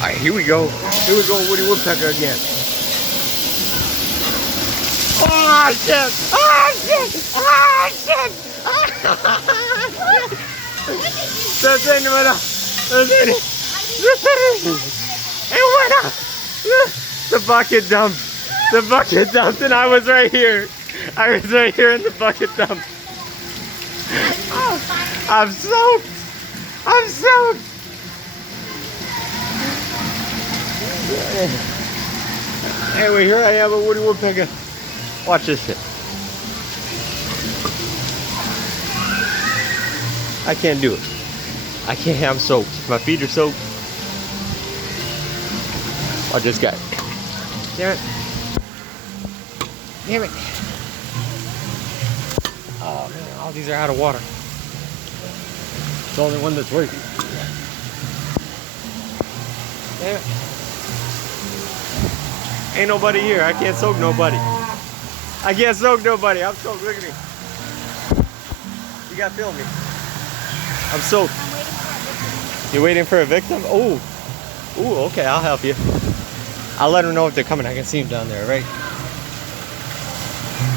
Alright, here we go. Here we go, Woody Woodpecker again. Oh shit! Oh shit! Oh shit! That's it, bueno. That's it. Hey, bueno. The bucket dumped. The bucket dumped, and I was right here. I was right here in the bucket dump. Oh, I'm soaked. I'm soaked. Anyway, here I am at Woody Woodpecker. Watch this shit. I can't do it. I can't. I'm soaked. My feet are soaked. Watch this guy. Damn it. Damn it. Oh man, all these are out of water. It's the only one that's working. Damn it. Ain't nobody here. I can't soak nobody. I can't soak nobody. I'm soaked. Look at me. You gotta feel me. I'm soaked. You're waiting for a victim? Oh. Ooh, okay, I'll help you. I'll let them know if they're coming. I can see them down there, right?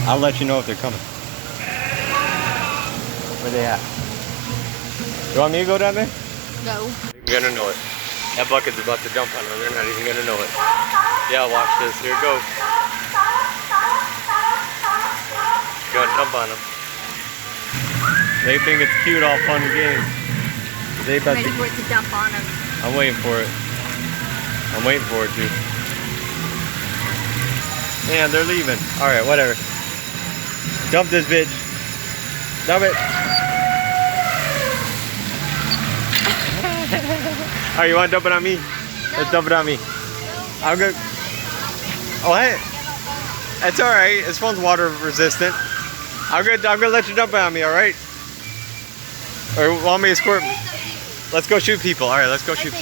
I'll let you know if they're coming. Where they at? You want me to go down there? No. You're gonna know it. That bucket's about to dump on them. They're not even gonna know it. Yeah, watch this. Here it goes. Gonna dump on them. They think it's cute, all fun and games. They about ready for it to dump on them. I'm waiting for it. I'm waiting for it, dude. Man, they're leaving. Alright, whatever. Dump this bitch. Dump it. Alright, you want to dump it on me? Let's dump it on me. I'm good. Oh, hey. That's alright. This one's water resistant. I'm gonna let you dump it on me, alright? Or want me to squirt? Let's go shoot people. Alright, let's go shoot.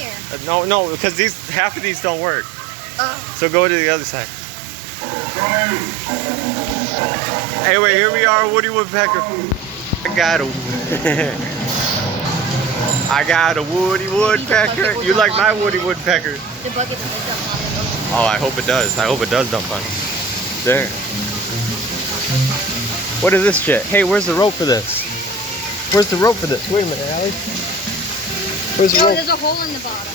No, because half of these don't work. So go to the other side. Anyway, here we are, Woody Woodpecker. I got a Woody Woodpecker. You like my Woody Woodpecker? The bucket doesn't dump on them. Oh, I hope it does. I hope it does dump on it. There. What is this shit? Hey, where's the rope for this? Where's the rope for this? Wait a minute, Allie. Where's the rope? There's a hole in the bottom.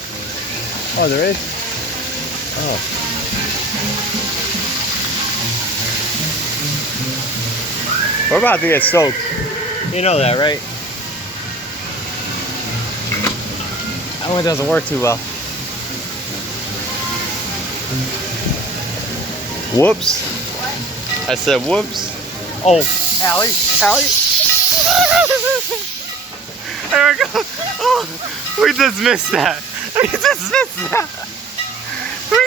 Oh, there is? Oh. We're about to get soaked. You know that, right? That one doesn't work too well. Whoops. I said whoops. Oh, Allie. There we go. Oh, we just missed that. We just missed that. We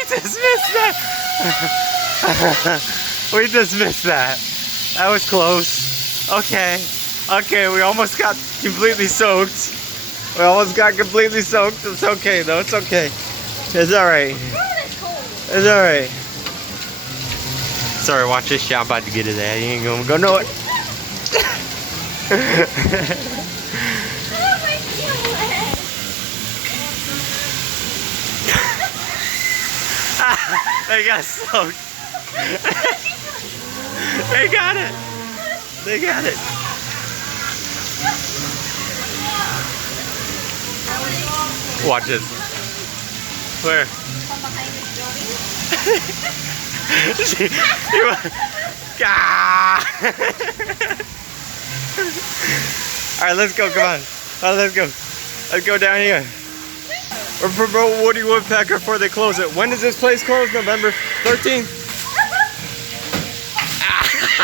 just missed that. That was close. Okay, we almost got completely soaked. It's okay though, it's okay. It's alright. It's alright. Sorry, watch this shot. I'm about to get his ass. You ain't gonna go know it. They got soaked. They got it. They got it. Watch this. Where? From behind this building. Alright, let's go. Come on. Let's go. Let's go down here. We're promoting Woody Woodpecker before they close it. When does this place close? November 13th?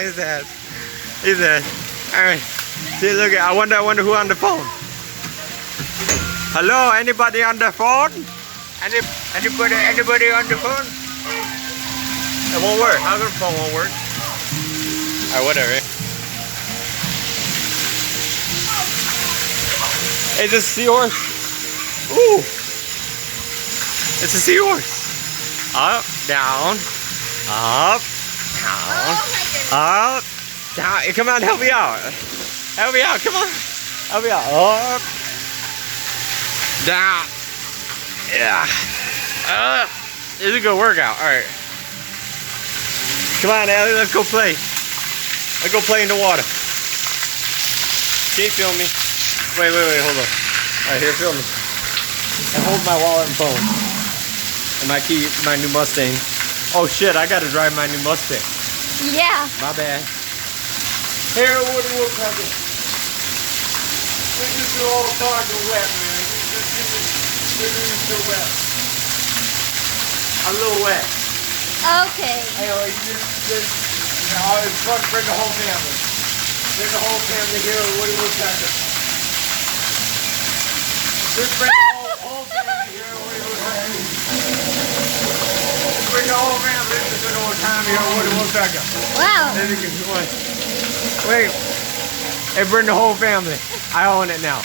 He's dead. He's dead. Alright. See, look at. I wonder who on the phone. Hello, anybody on the phone? Anybody on the phone? It won't work. How come the phone won't work? Alright, whatever. Hey, this is a seahorse. Ooh. It's a seahorse. Up, down, up, down, up, down. Hey, come on, help me out. Help me out, come on. Help me out. Up, down. Yeah. It's a good workout. All right. Come on, Allie. Let's go play. Let's go play in the water. Can you film me? Wait. Hold on. All right, here, film me. And hold my wallet and phone. And my key, my new Mustang. Oh shit! I gotta drive my new Mustang. Yeah. My bad. Here, Woody Woodpecker. We just do all the cars are wet, man. This is so wet. A little wet. Okay. Hey, it's fun to bring the whole family. Bring the whole family here with Woody Woodpecker. Just bring the whole family here with Woody Woodpecker. Bring the whole family. It's a good old time here with Woody Woodpecker. Wow. Then you can wait. Hey, bring the whole family. I own it now.